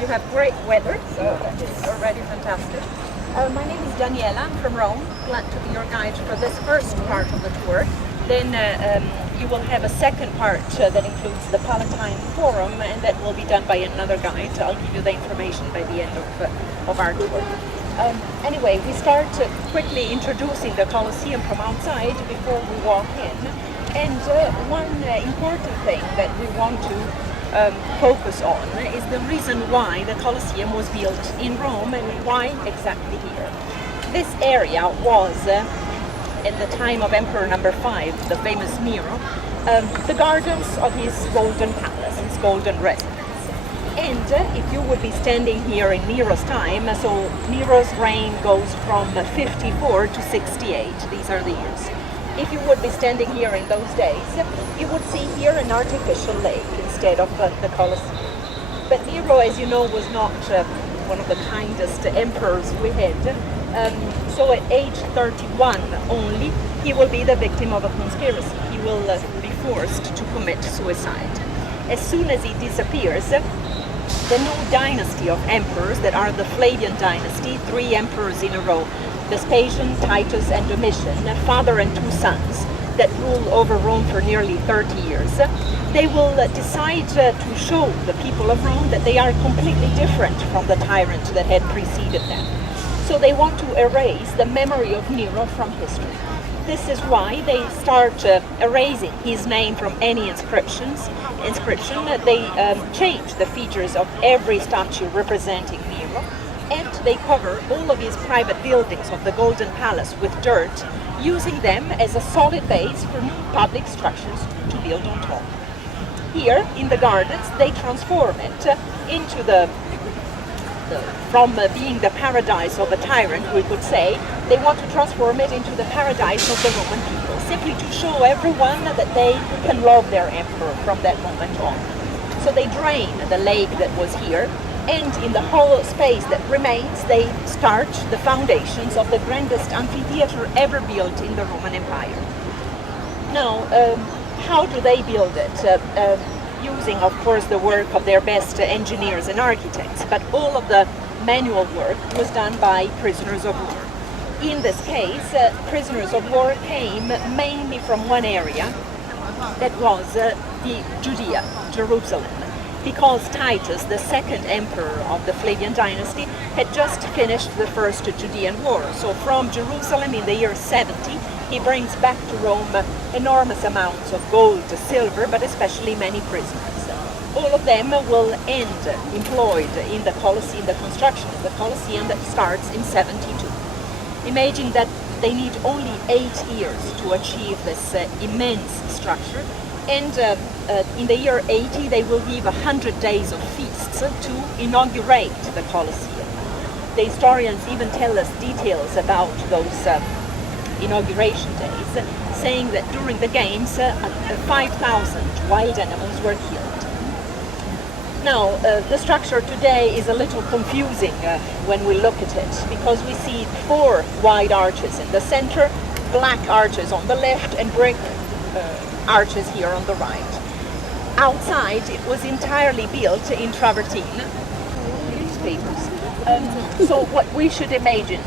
You have great weather, so that is already fantastic. My name is Daniela, I'm from Rome. Glad to be your guide for this first part of the tour. Then you will have a second part that includes the Palatine Forum, and that will be done by another guide. I'll give you the information by the end of our tour. Anyway, we start quickly introducing the Colosseum from outside before we walk in. And one important thing that we want to focus on is the reason why the Colosseum was built in Rome and why exactly here. This area was, at the time of Emperor number 5, the famous Nero, the gardens of his golden palace, his golden residence. And if you would be standing here in Nero's time, so Nero's reign goes from 54 to 68, these are the years. If you would be standing here in those days, you would see here an artificial lake instead of the Colosseum. But Nero, as you know, was not one of the kindest emperors we had. So at age 31 only, he will be the victim of a conspiracy. He will be forced to commit suicide. As soon as he disappears, the new dynasty of emperors that are the Flavian dynasty, 3 emperors in a row, Vespasian, Titus, and Domitian, father and 2 sons, that rule over Rome for nearly 30 years, they will decide to show the people of Rome that they are completely different from the tyrant that had preceded them. So they want to erase the memory of Nero from history. This is why they start erasing his name from any inscription. They change the features of every statue representing Nero, and they cover all of his private buildings of the Golden Palace with dirt, using them as a solid base for new public structures to build on top. Here, in the gardens, they transform it into from being the paradise of a tyrant, we could say, they want to transform it into the paradise of the Roman people, simply to show everyone that they can love their emperor from that moment on. So they drain the lake that was here, and in the hollow space that remains, they start the foundations of the grandest amphitheater ever built in the Roman Empire. Now, how do they build it? Using, of course, the work of their best engineers and architects, but all of the manual work was done by prisoners of war. In this case, prisoners of war came mainly from one area, that was the Judea, Jerusalem, because Titus, the second emperor of the Flavian dynasty, had just finished the first Judean war. So from Jerusalem in the year 70, he brings back to Rome enormous amounts of gold, silver, but especially many prisoners. All of them will end employed in the Colosseum, the construction of the Colosseum that starts in 72. Imagine that they need only 8 years to achieve this immense structure. And in the year 80, they will give 100 days of feasts to inaugurate the Colosseum. The historians even tell us details about those inauguration days, saying that during the games, 5,000 wild animals were killed. Now, the structure today is a little confusing when we look at it, because we see 4 wide arches in the center, black arches on the left, and brick arches here on the right. Outside, it was entirely built in travertine, newspapers. So what we should imagine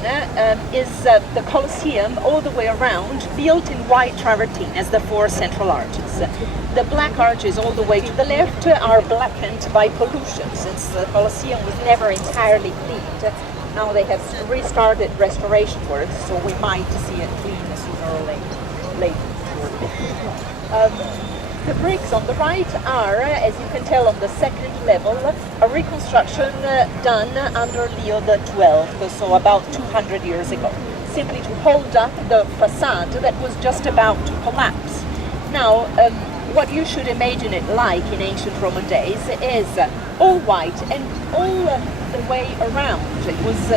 is the Colosseum all the way around, built in white travertine as the 4 central arches. The black arches all the way to the left are blackened by pollution, since the Colosseum was never entirely cleaned. Now they have restarted restoration works, so we might see it cleaned sooner or later. The bricks on the right are, as you can tell on the second level, a reconstruction done under Leo XII, so about 200 years ago, simply to hold up the facade that was just about to collapse. Now, what you should imagine it like in ancient Roman days is all white and all the way around. It was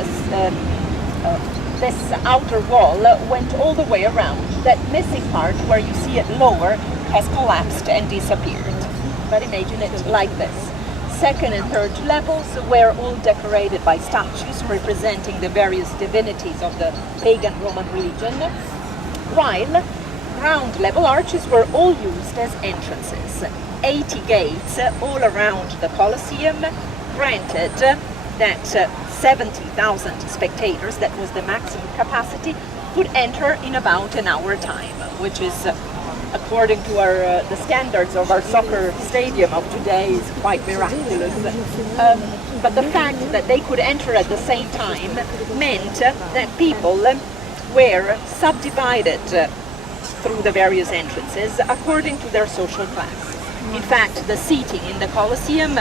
this outer wall went all the way around. That missing part where you see it lower has collapsed and disappeared. But imagine it like this. Second and third levels were all decorated by statues representing the various divinities of the pagan Roman religion, while ground level arches were all used as entrances. 80 gates all around the Colosseum, granted that 70,000 spectators, that was the maximum capacity, could enter in about an hour time, which is, according to the standards of our soccer stadium of today, is quite miraculous. But the fact that they could enter at the same time meant that people were subdivided through the various entrances according to their social class. In fact, the seating in the Colosseum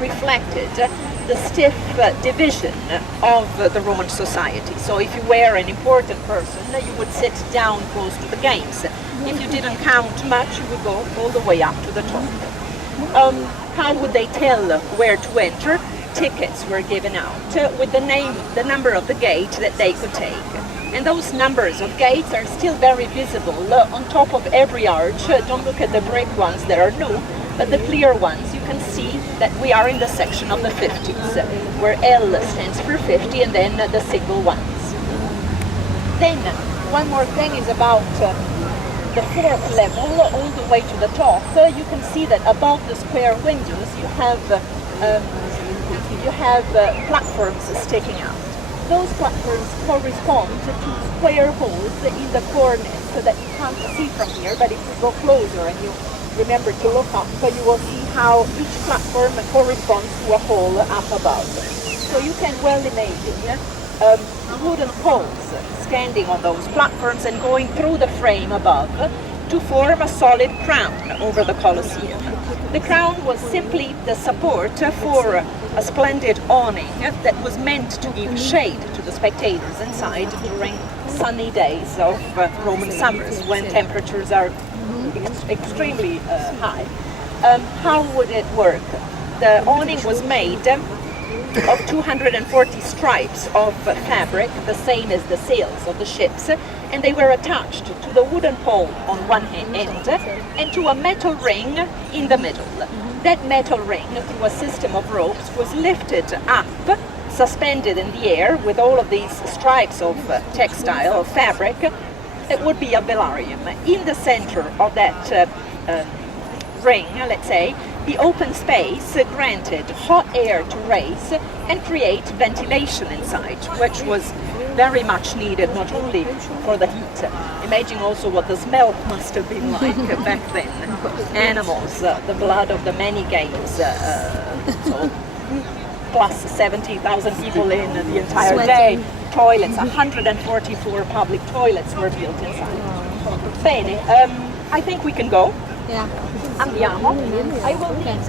reflected the stiff division of the Roman society. So if you were an important person, you would sit down close to the games. If you didn't count much, you would go all the way up to the top. How would they tell where to enter? Tickets were given out with the name, the number of the gate that they could take. And those numbers of gates are still very visible on top of every arch. Don't look at the brick ones that are new, but the clear ones, you can see that we are in the section of the 50s, where L stands for 50 and then the single ones. Then, one more thing is about the fourth level, all the way to the top. You can see that above the square windows you have platforms sticking out. Those platforms correspond to square holes in the cornice that you can't see from here, but if you go closer and you remember to look up, you will see how each platform corresponds to a hole up above. So you can well imagine wooden poles standing on those platforms and going through the frame above to form a solid crown over the Colosseum. The crown was simply the support for a splendid awning that was meant to give shade to the spectators inside during sunny days of Roman summers when temperatures are extremely high. How would it work? The awning was made of 240 stripes of fabric, the same as the sails of the ships, and they were attached to the wooden pole on one end and to a metal ring in the middle. That metal ring, through a system of ropes, was lifted up, suspended in the air with all of these stripes of textile, of fabric. It would be a velarium. In the center of that ring, let's say, the open space granted hot air to race and create ventilation inside, which was very much needed, not only for the heat. Imagine also what the smell must have been like back then. Animals, the blood of the many games, so plus 70,000 people in the entire day. Toilets, 144 public toilets were built inside. Bene, I think we can go. Yeah. Andiamo. I will need.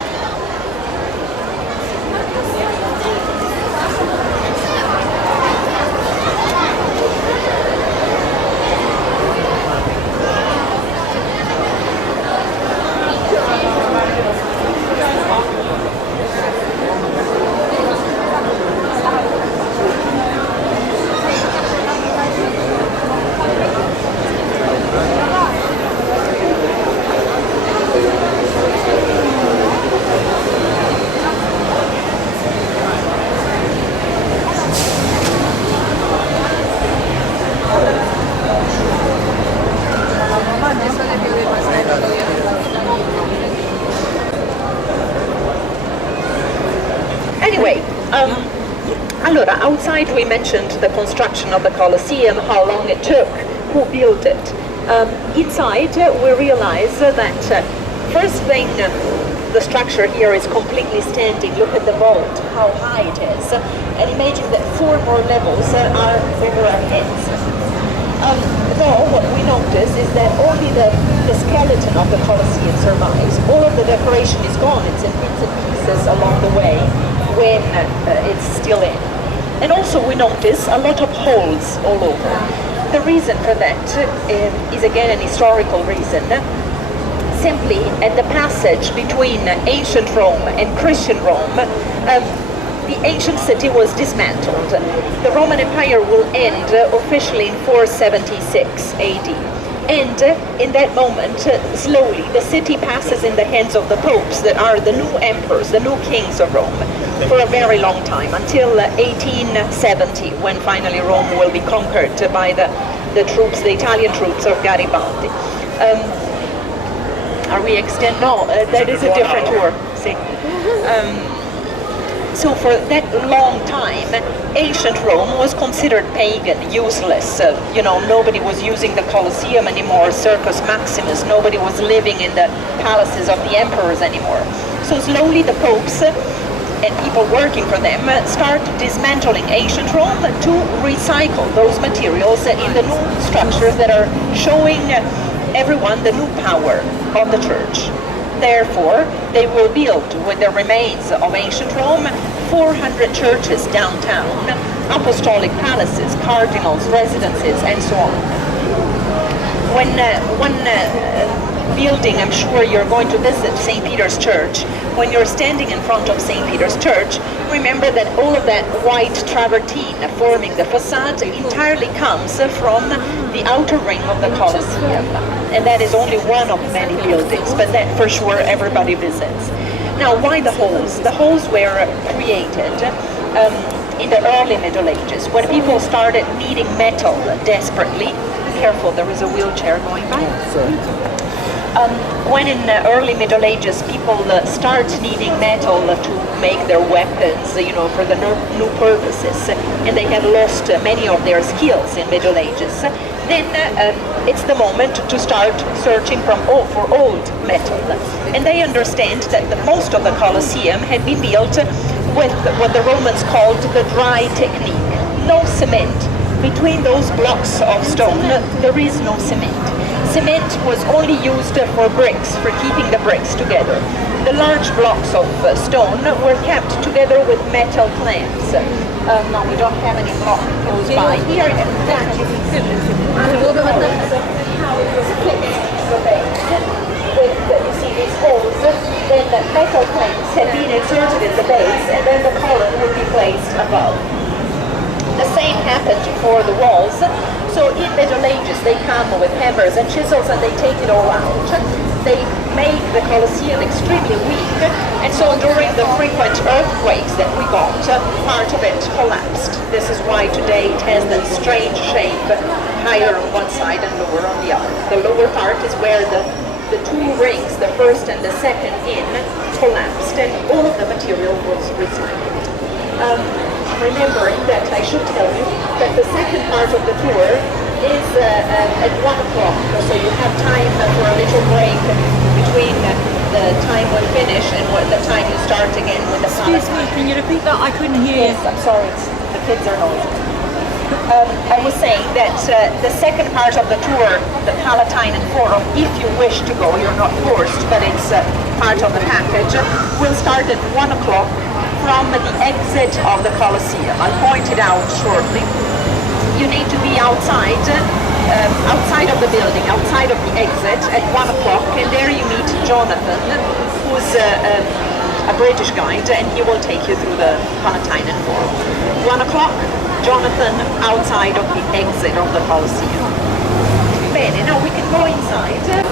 Anyway, allora, outside we mentioned the construction of the Colosseum, how long it took, who built it. Inside we realize that first thing, the structure here is completely standing. Look at the vault, how high it is. And imagine that 4 more levels are over our heads. Though what we notice is that only the skeleton of the Colosseum survives. All of the decoration is gone. It's in bits and pieces along the way when it's still in. And also we notice a lot of holes all over. The reason for that is again an historical reason. Simply at the passage between ancient Rome and Christian Rome, the ancient city was dismantled. The Roman Empire will end officially in 476 AD. And in that moment, slowly, the city passes in the hands of the popes that are the new emperors, the new kings of Rome, for a very long time, until 1870, when finally Rome will be conquered by the troops, the Italian troops of Garibaldi. Are we extend? No, that is a different war. See. So for that long time, ancient Rome was considered pagan, useless. Nobody was using the Colosseum anymore, Circus Maximus. Nobody was living in the palaces of the emperors anymore. So slowly the popes and people working for them start dismantling ancient Rome to recycle those materials in the new structures that are showing everyone the new power of the church. Therefore, they will build with the remains of ancient Rome 400 churches downtown, apostolic palaces, cardinals' residences, and so on. One building, I'm sure you're going to visit St. Peter's Church. When you're standing in front of St. Peter's Church, remember that all of that white travertine forming the facade entirely comes from the outer ring of the Colosseum. And that is only one of many buildings, but that for sure everybody visits. Now, why the halls? The halls were created in the early Middle Ages, when people started needing metal desperately. Careful, there is a wheelchair going by. When in the early Middle Ages people start needing metal to make their weapons, for the new purposes, and they had lost many of their skills in Middle Ages, then it's the moment to start searching for old metal. And they understand that most of the Colosseum had been built with what the Romans called the dry technique. No cement. Between those blocks of stone, there is no cement. Cement was only used for bricks, for keeping the bricks together. The large blocks of stone were kept together with metal clamps. No, we don't have any block close by here. In fact, you can see how it was fixed the base with, you see these holes. Then the metal clamps had been inserted in the base, and then the column would be placed above. The same happened for the walls. So in Middle Ages, they come with hammers and chisels and they take it all out. They make the Colosseum extremely weak, and so during the frequent earthquakes that we got, part of it collapsed. This is why today it has that strange shape, higher on one side and lower on the other. The lower part is where the two rings, the first and the second collapsed, and all of the material was recycled. Remembering that I should tell you that the second part of the tour is at 1 o'clock, so you have time for a little break between the time we finish and the time you start again with the Palatine. Excuse me, can you repeat that? I couldn't hear. Yes, I'm sorry, the kids are noisy. I was saying that the second part of the tour, the Palatine and Forum, if you wish to go, you're not forced, but it's part of the package, will start at 1 o'clock from the exit of the Colosseum. I'll point it out shortly. You need to be outside of the building, outside of the exit at 1 o'clock, and there you meet Jonathan, who's a British guide, and he will take you through the Palatine and Forum. 1 o'clock, Jonathan outside of the exit of the Colosseum. Bene, now we can go inside.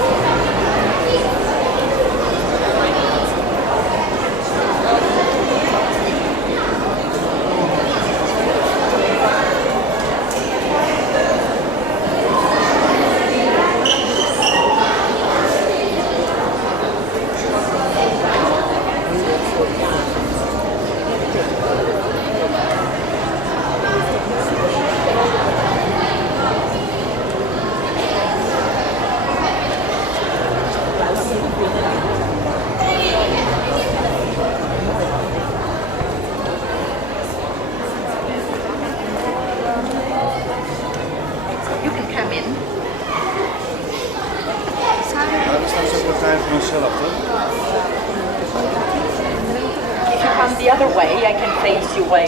If you come the other way, I can face you while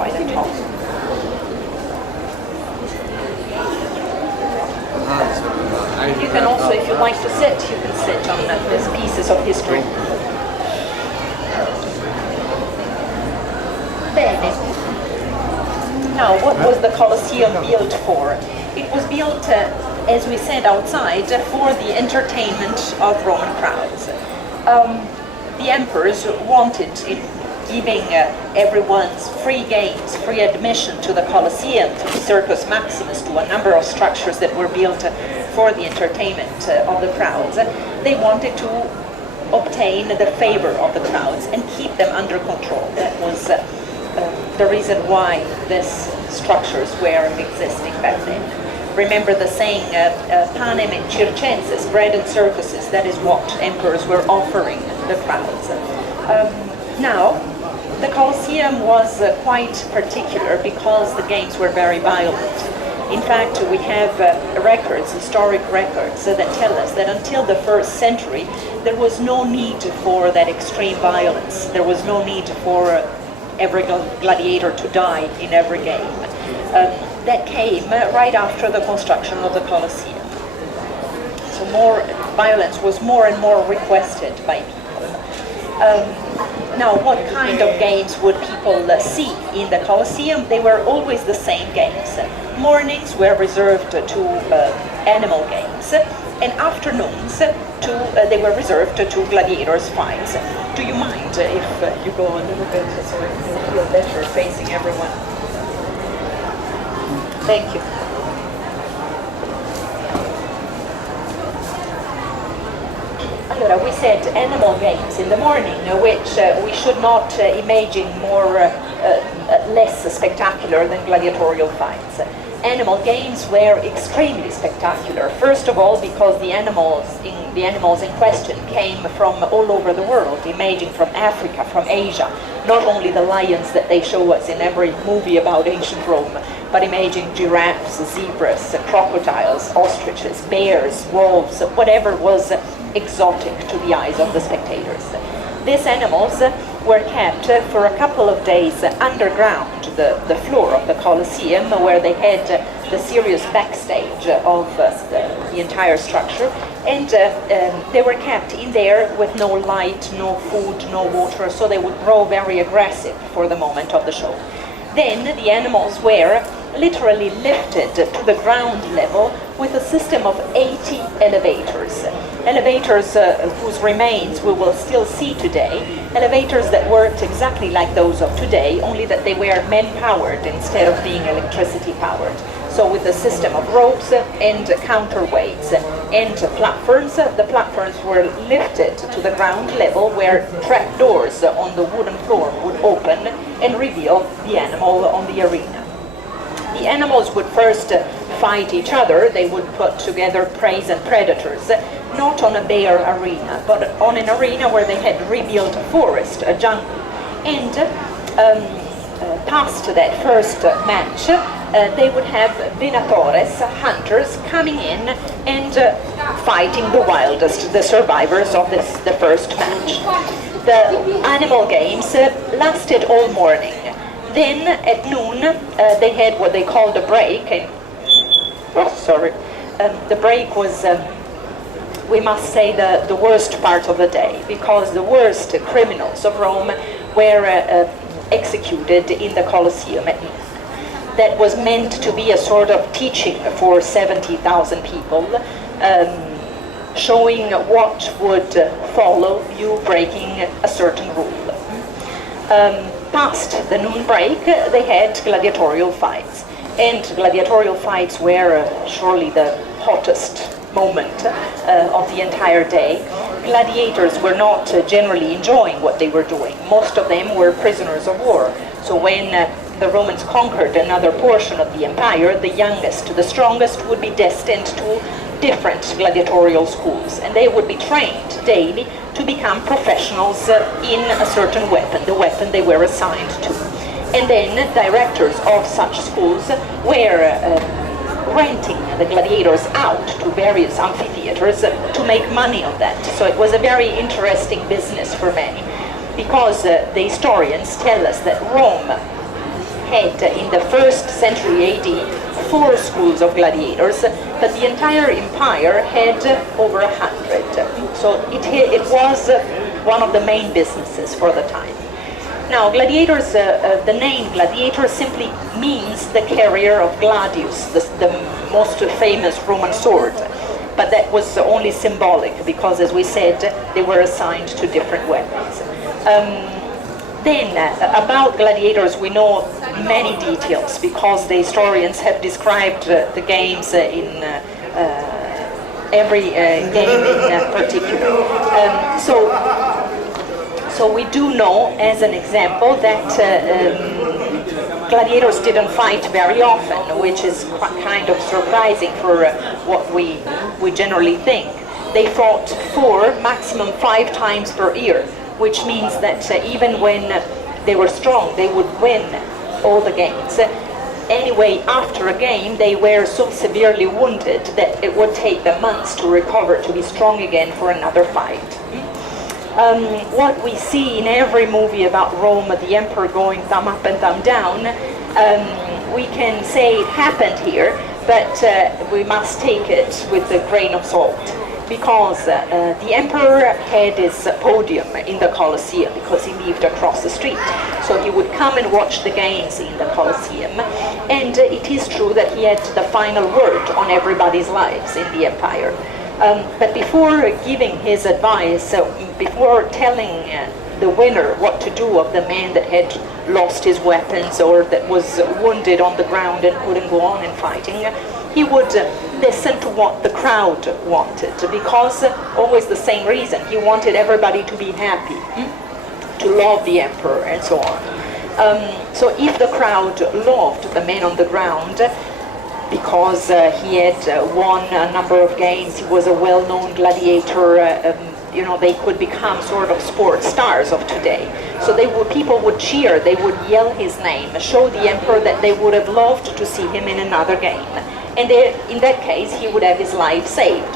I talk. You can also, if you like to sit, you can sit on these pieces of history. Bene. Now, what was the Colosseum built for? It was built, as we said, outside for the entertainment of Roman crowds. The emperors wanted, in giving everyone's free games, free admission to the Colosseum, to the Circus Maximus, to a number of structures that were built for the entertainment of the crowds, they wanted to obtain the favor of the crowds and keep them under control. That was the reason why these structures were existing back then. Remember the saying, panem et circenses, bread and circuses, that is what emperors were offering the crowds. Now, the Colosseum was quite particular because the games were very violent. In fact, we have records, historic records, that tell us that until the 1st century, there was no need for that extreme violence. There was no need for every gladiator to die in every game. That came right after the construction of the Colosseum. So more violence was more and more requested by people. Now, what kind of games would people see in the Colosseum? They were always the same games. Mornings were reserved to animal games, and afternoons they were reserved to gladiators fights. Do you mind if you go a little bit so you feel better facing everyone? Thank you. Allora, we said animal games in the morning, which we should not imagine less spectacular than gladiatorial fights. Animal games were extremely spectacular. First of all, because the animals in question came from all over the world, imaging from Africa, from Asia. Not only the lions that they show us in every movie about ancient Rome, but imaging giraffes, zebras, crocodiles, ostriches, bears, wolves, whatever was exotic to the eyes of the spectators. These animals were kept for a couple of days underground, the floor of the Colosseum, where they had the serious backstage of the entire structure, and they were kept in there with no light, no food, no water, so they would grow very aggressive for the moment of the show. Then the animals were literally lifted to the ground level with a system of 80 elevators. Elevators whose remains we will still see today. Elevators that worked exactly like those of today, only that they were man-powered instead of being electricity-powered. So with a system of ropes and counterweights and platforms, the platforms were lifted to the ground level where trapdoors on the wooden floor would open and reveal the animal on the arena. The animals would first fight each other. They would put together prey and predators, not on a bare arena, but on an arena where they had rebuilt a forest, a jungle. And past that first match, they would have venatores, hunters, coming in and fighting the wildest, the survivors of the first match. The animal games lasted all morning. Then at noon, they had what they called a break. And, the break was, we must say, the worst part of the day, because the worst criminals of Rome were executed in the Colosseum at noon. That was meant to be a sort of teaching for 70,000 people, showing what would follow you breaking a certain rule. Past the noon break, they had gladiatorial fights. And gladiatorial fights were surely the hottest moment of the entire day. Gladiators were not generally enjoying what they were doing. Most of them were prisoners of war. So when the Romans conquered another portion of the empire, the youngest, the strongest would be destined to different gladiatorial schools, and they would be trained daily to become professionals in a certain weapon, the weapon they were assigned to. And then directors of such schools were renting the gladiators out to various amphitheaters to make money on that. So it was a very interesting business for many, because the historians tell us that Rome had in the 1st century AD 4 schools of gladiators, but the entire empire had over 100. So it was one of the main businesses for the time. Now, gladiators, the name gladiator simply means the carrier of gladius, the most famous Roman sword. But that was only symbolic, because, as we said, they were assigned to different weapons. Then, about gladiators, we know many details, because the historians have described the games in every game in particular. So we do know, as an example, that gladiators didn't fight very often, which is kind of surprising for what we generally think. They fought 4, maximum 5 times per year, which means that even when they were strong, they would win all the games. Anyway, after a game, they were so severely wounded that it would take them months to recover, to be strong again for another fight. What we see in every movie about Rome, the emperor going thumb up and thumb down, we can say it happened here, but we must take it with a grain of salt. Because the emperor had his podium in the Colosseum because he lived across the street. So he would come and watch the games in the Colosseum. And it is true that he had the final word on everybody's lives in the empire. But before giving his advice, before telling the winner what to do of the man that had lost his weapons or that was wounded on the ground and couldn't go on in fighting, he would listen to what the crowd wanted, because always the same reason. He wanted everybody to be happy, to love the emperor, and so on. So if the crowd loved the man on the ground, because he had won a number of games, he was a well-known gladiator, they could become sort of sports stars of today. So people would cheer, they would yell his name, show the emperor that they would have loved to see him in another game. And in that case, he would have his life saved.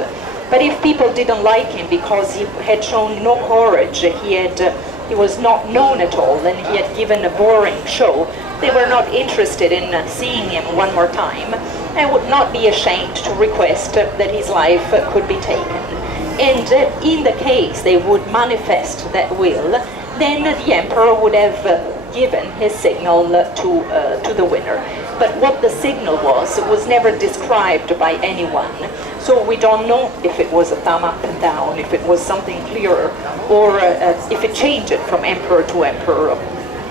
But if people didn't like him because he had shown no courage, he was not known at all, and he had given a boring show, they were not interested in seeing him one more time, and would not be ashamed to request that his life could be taken. And in the case they would manifest that will, then the emperor would have given his signal to the winner. But what the signal was never described by anyone. So we don't know if it was a thumb up and down, if it was something clearer, or if it changed from emperor to emperor.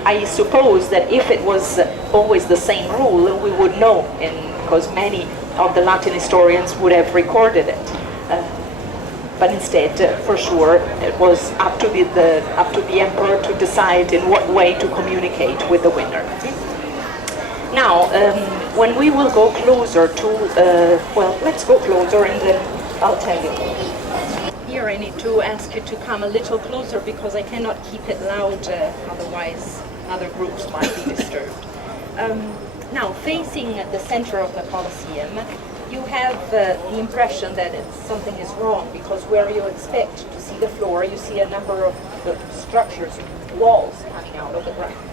I suppose that if it was always the same rule, we would know, because many of the Latin historians would have recorded it. But instead, for sure, it was up to the emperor to decide in what way to communicate with the winner. Now, when we will go closer to, let's go closer and then I'll tell you. Here I need to ask you to come a little closer because I cannot keep it loud, otherwise other groups might be disturbed. Now, facing the center of the Colosseum, you have the impression that something is wrong, because where you expect to see the floor, you see a number of structures, walls coming out of the ground.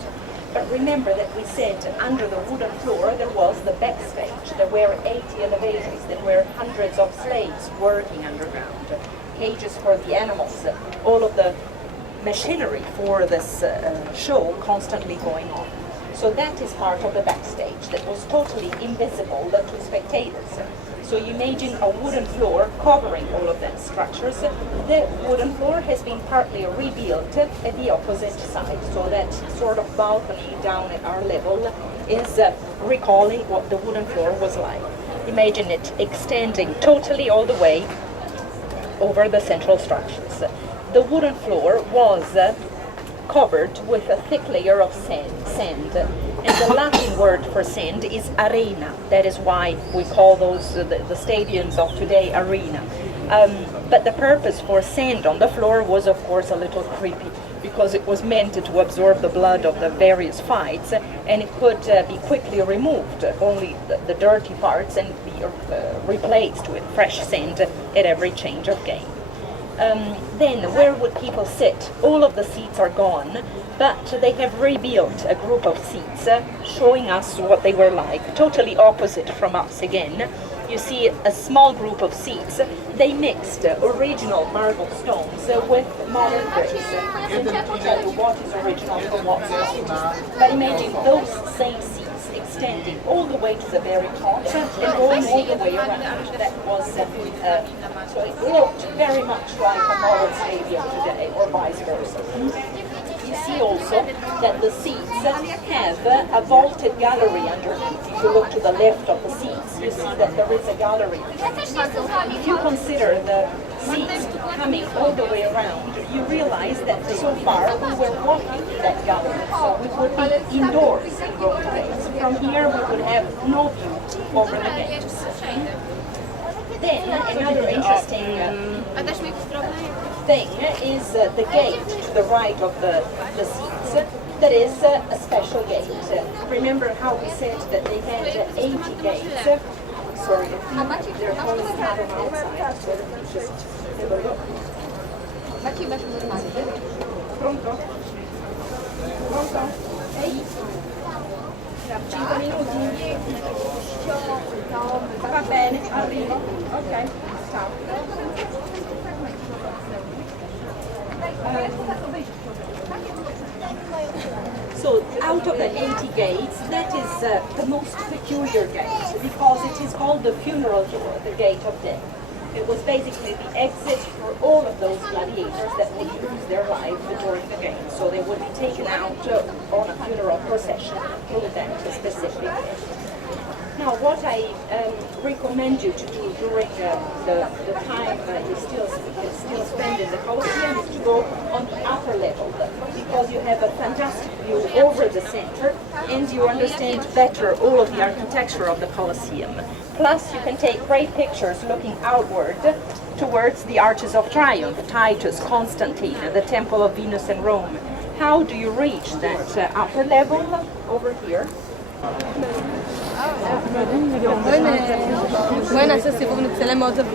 But remember that we said under the wooden floor there was the backstage. There were 80 elevators, there were hundreds of slaves working underground, cages for the animals, all of the machinery for this show constantly going on. So that is part of the backstage that was totally invisible to spectators. So you imagine a wooden floor covering all of that structures. The wooden floor has been partly rebuilt at the opposite side. So that sort of balcony down at our level is recalling what the wooden floor was like. Imagine it extending totally all the way over the central structures. The wooden floor was covered with a thick layer of sand. And the Latin word for sand is arena. That is why we call those the stadiums of today arena. But the purpose for sand on the floor was, of course, a little creepy, because it was meant to absorb the blood of the various fights, and it could be quickly removed, only the dirty parts, and be replaced with fresh sand at every change of game. Then where would people sit? All of the seats are gone, but they have rebuilt a group of seats showing us what they were like, totally opposite from us again. You see a small group of seats. They mixed original marble stones with modern bricks. And to tell you what is original from what's not. But imagine those same seats extending all the way to the very top and going all the way around. That was so it looked very much like a modern stadium today, or vice versa. you see also that the seats have a vaulted gallery underneath. If you look to the left of the seats, you see that there is a gallery. If you consider the seats coming all the way around, you realize that so far we were walking in that gallery, so we would be indoors in Roman games. From here we would have no view over the games. Then another interesting thing is the gate to the right of the seats. That is a special gate. Remember how we said that they had 80 gates? Sorry, they're calling out from outside, so let me just have a look. Pronto? Pronto? Ehi? 5 minuti? Va bene, arrivo. Ok, ciao. So out of the 80 gates, that is the most peculiar gate because it is called the funeral door, the gate of death. It was basically the exit for all of those gladiators that would lose their life during the game. So they would be taken out on a funeral procession through that specific gate. Now, what I recommend you to do during the time you can still spend in the Colosseum is to go on the upper level because you have a fantastic view over the center and you understand better all of the architecture of the Colosseum. Plus, you can take great pictures looking outward towards the Arches of Triumph, Titus, Constantine, the Temple of Venus in Rome. How do you reach that upper level? Over here. وين اساسي بغنى السلامة وزب